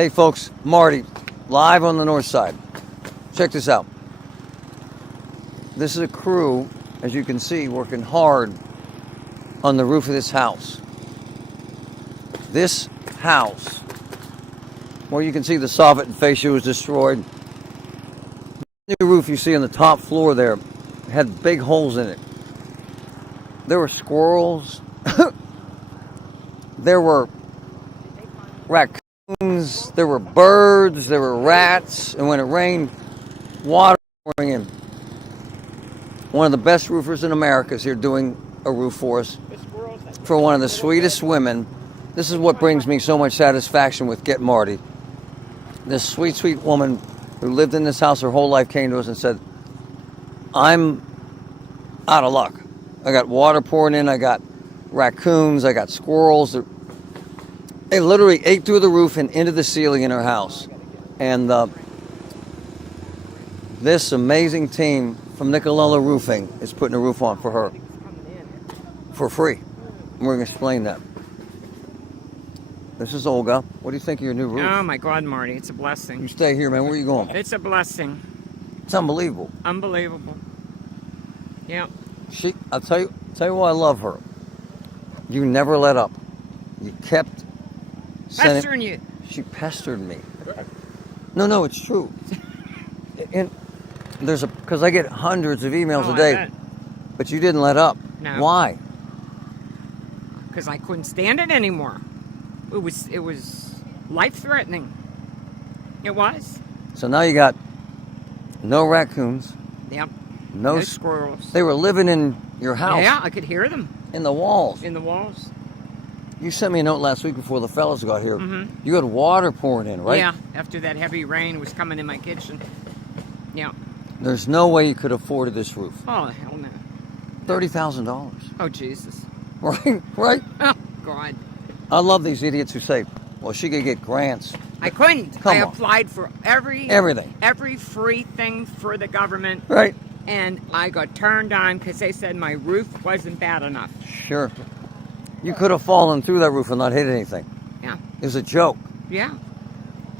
Hey folks, Marty, live on the north side. Check this out. This is a crew, as you can see, working hard on the roof of this house. This house, where you can see the soffit and fascia was destroyed. The new roof you see on the top floor there had big holes in it. There were squirrels. There were raccoons. There were birds. There were rats. And when it rained, water pouring in. One of the best roofers in America is here doing a roof for us. For one of the sweetest women. This is what brings me so much satisfaction with Get Marty. This sweet, sweet woman who lived in this house her whole life came to us and said, I'm out of luck. I got water pouring in. I got raccoons. I got squirrels. They literally ate through the roof and into the ceiling in her house. And this amazing team from Nicolella Roofing is putting a roof on for her for free. And we're going to explain that. This is Olga. What do you think of your new roof? Oh my God, Marty, it's a blessing. You stay here, man. Where are you going? It's a blessing. It's unbelievable. Unbelievable. Yeah. I'll tell you why I love her. You never let up. You kept Pestering you. She pestered me. No, it's true. And because I get hundreds of emails a day, but you didn't let up. No. Why? Because I couldn't stand it anymore. It was life-threatening. It was. So now you got no raccoons. Yep. No squirrels. They were living in your house. Yeah, I could hear them. In the walls. In the walls. You sent me a note last week before the fellas got here. Mm-hmm. You had water pouring in, right? Yeah, after that heavy rain was coming in my kitchen. Yeah. There's no way you could have afforded this roof. Oh, hell no. $30,000. Oh, Jesus. Right? Oh, God. I love these idiots who say, well, she could get grants. I couldn't. I applied for everything. Every free thing for the government. Right. And I got turned on because they said my roof wasn't bad enough. Sure. You could have fallen through that roof and not hit anything. Yeah. It was a joke. Yeah.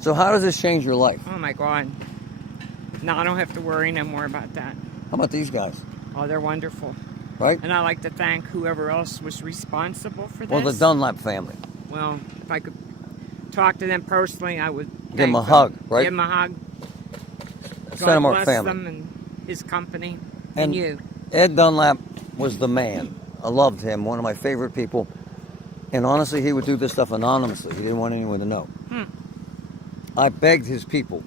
So how does this change your life? Oh, my God. Now I don't have to worry no more about that. How about these guys? Oh, they're wonderful. Right? And I like to thank whoever else was responsible for this. Well, the Dunlap family. Well, if I could talk to them personally, I would give them a hug, right? Give them a hug. CentiMark family. Them and his company and you. Ed Dunlap was the man. I loved him. One of my favorite people. And honestly, he would do this stuff anonymously. He didn't want anyone to know. I begged his people.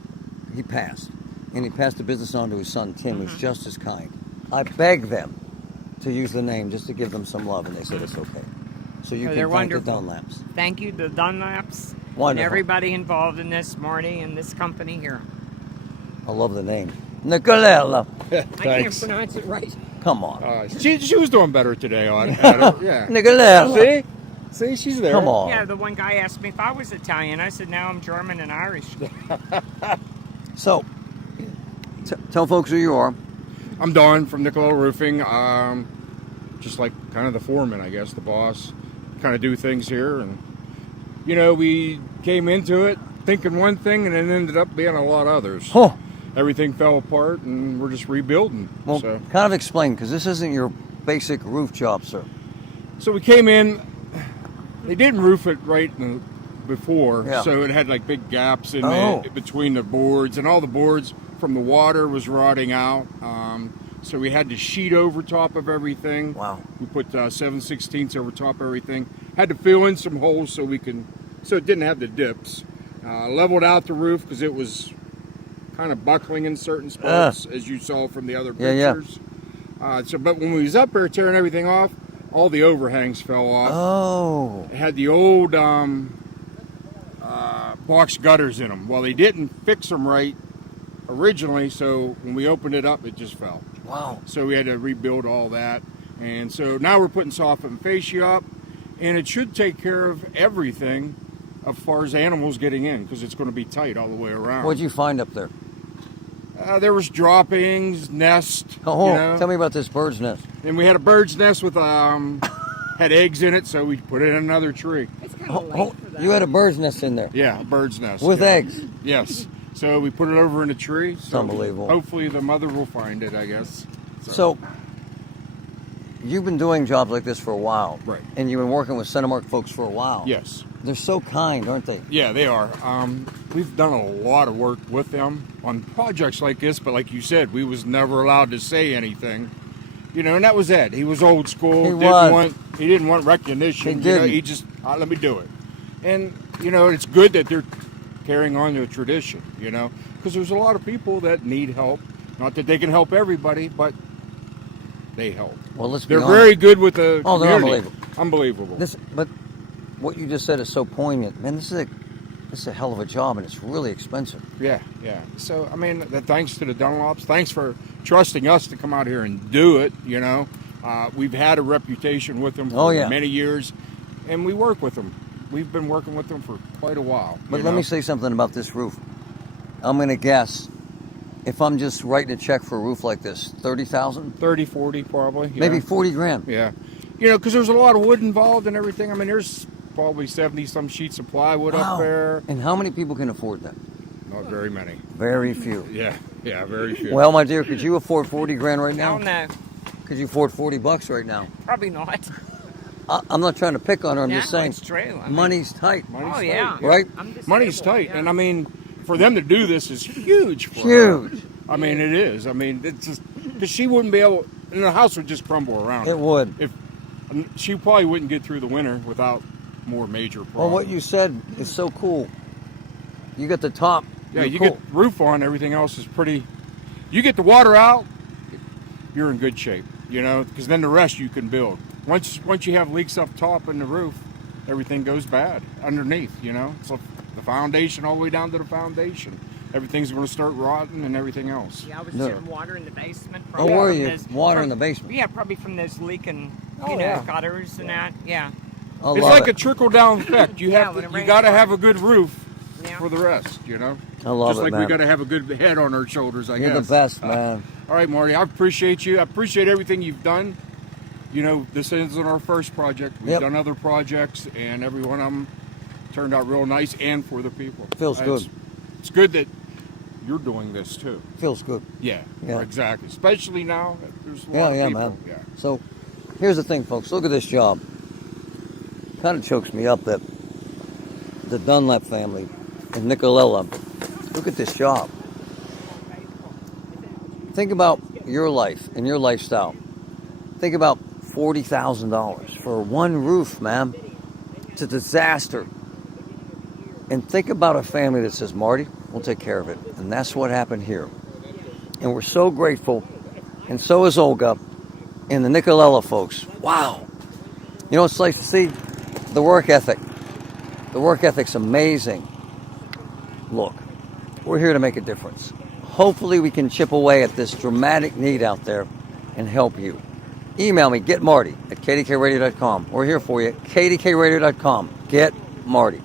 He passed. And he passed the business on to his son, Tim, who's just as kind. I begged them to use the name just to give them some love, and they said it's okay. So you can thank wonderful. the Dunlaps. Thank you, the Dunlaps. Wonderful. And everybody involved in this, Marty, and this company here. I love the name. Nicolella. I can't pronounce it right. Come on. She was doing better today on it. Yeah. Nicolella. See, she's there. Come on. Yeah, the one guy asked me if I was Italian. I said, now I'm German and Irish. So, tell folks who you are. I'm Don from Nicolella Roofing. Just like kind of the foreman, I guess, the boss. Kind of do things here. And, we came into it thinking one thing and it ended up being a lot others. Huh. Everything fell apart and we're just rebuilding. Well, kind of explain, because this isn't your basic roof job, sir. So we came in, they didn't roof it right before, so it had like big gaps in it between the boards, and all the boards from the water was rotting out. So we had to sheet over top of everything. Wow. We put 7/16 over top of everything. Had to fill in some holes so it didn't have the dips. Leveled out the roof because it was kind of buckling in certain spots, as you saw from the other pictures. But when we was up there tearing everything off, all the overhangs fell off. Oh. It had the old box gutters in them. Well, they didn't fix them right originally, so when we opened it up, it just fell. Wow. So we had to rebuild all that. And so now we're putting soffit and fascia up, and it should take care of everything as far as animals getting in, because it's going to be tight all the way around. What'd you find up there? There was droppings, nest. Tell me about this bird's nest. And we had a bird's nest with had eggs in it, so we put it in another tree. It's kind You had a bird's nest in there. Yeah, a bird's nest. With yeah. eggs. Yes. So we put it over in a tree. So Unbelievable. Hopefully the mother will find it, I guess. So you've been doing jobs like this for a while. Right. And you've been working with CentiMark folks for a while. Yes. They're so kind, aren't they? Yeah, they are. We've done a lot of work with them on projects like this, but like you said, we was never allowed to say anything. You know, and that was Ed. He was old school. He didn't want recognition. He didn't. He just let me do it. And it's good that they're carrying on the tradition. Because there's a lot of people that need help. Not that they can help everybody, but they help. Well, let's be They're honest. very good with the Oh, they're community. unbelievable. Unbelievable. But what you just said is so poignant, man. This is a hell of a job, and it's really expensive. Yeah. So, thanks to the Dunlaps. Thanks for trusting us to come out here and do it, We've had a reputation with them for many years, and we work with them. We've been working with them for quite a while. But let me say something about this roof. I'm going to guess, if I'm just writing a check for a roof like this, 30,000? 30, 40 probably. Yeah. Maybe 40 grand. Yeah. Because there's a lot of wood involved and everything. There's probably 70-some sheets of plywood up there. And how many people can afford that? Not very many. Very few. Yeah, very few. Well, my dear, could you afford 40 grand right now? Hell no. Could you afford $40 right now? Probably not. I'm not trying to pick on her. I'm just saying. It's true. Money's tight. Money's Oh, tight. yeah. Right? I'm disabled, Money's tight. yeah. And for them to do this is huge for Huge. her. It is. It's just, because she wouldn't be able, and the house would just crumble around her. It would. She probably wouldn't get through the winter without more major problems. Well, what you said is so cool. You got the top. Yeah, you cool. get the roof on, everything else is pretty. You get the water out, you're in good shape, because then the rest you can build. Once you have leaks up top in the roof, everything goes bad underneath, So the foundation all the way down to the foundation. Everything's going to start rotting and everything else. Yeah, I was getting water in the basement. Oh, were you? Water in the basement? Yeah, probably from those leaking, yeah. gutters and that. Yeah. I It's love like it. a trickle-down effect. You when it rains got to hard. have a good roof Yeah. for the rest, I love Just it, like man. we got to have a good head on our shoulders, I You're guess. the best, man. All right, Marty, I appreciate you. I appreciate everything you've done. This isn't our first project. We've done other projects, and every one of them turned out real nice and for the people. Feels good. It's good that you're doing this, too. Feels good. Yeah, Yeah. exactly. Especially now, there's a lot of people. Man. Yeah. So, here's the thing, folks. Look at this job. Kind of chokes me up that the Dunlap family and Nicolella. Look at this job. Think about your life and your lifestyle. Think about $40,000 for one roof, man. It's a disaster. And think about a family that says, Marty, we'll take care of it. And that's what happened here. And we're so grateful. And so is Olga and the Nicolella folks. Wow. It's nice to see the work ethic. The work ethic's amazing. Look, we're here to make a difference. Hopefully we can chip away at this dramatic need out there and help you. Email me, getmarty@kdkradio.com. We're here for you, kdkradio.com. Get Marty.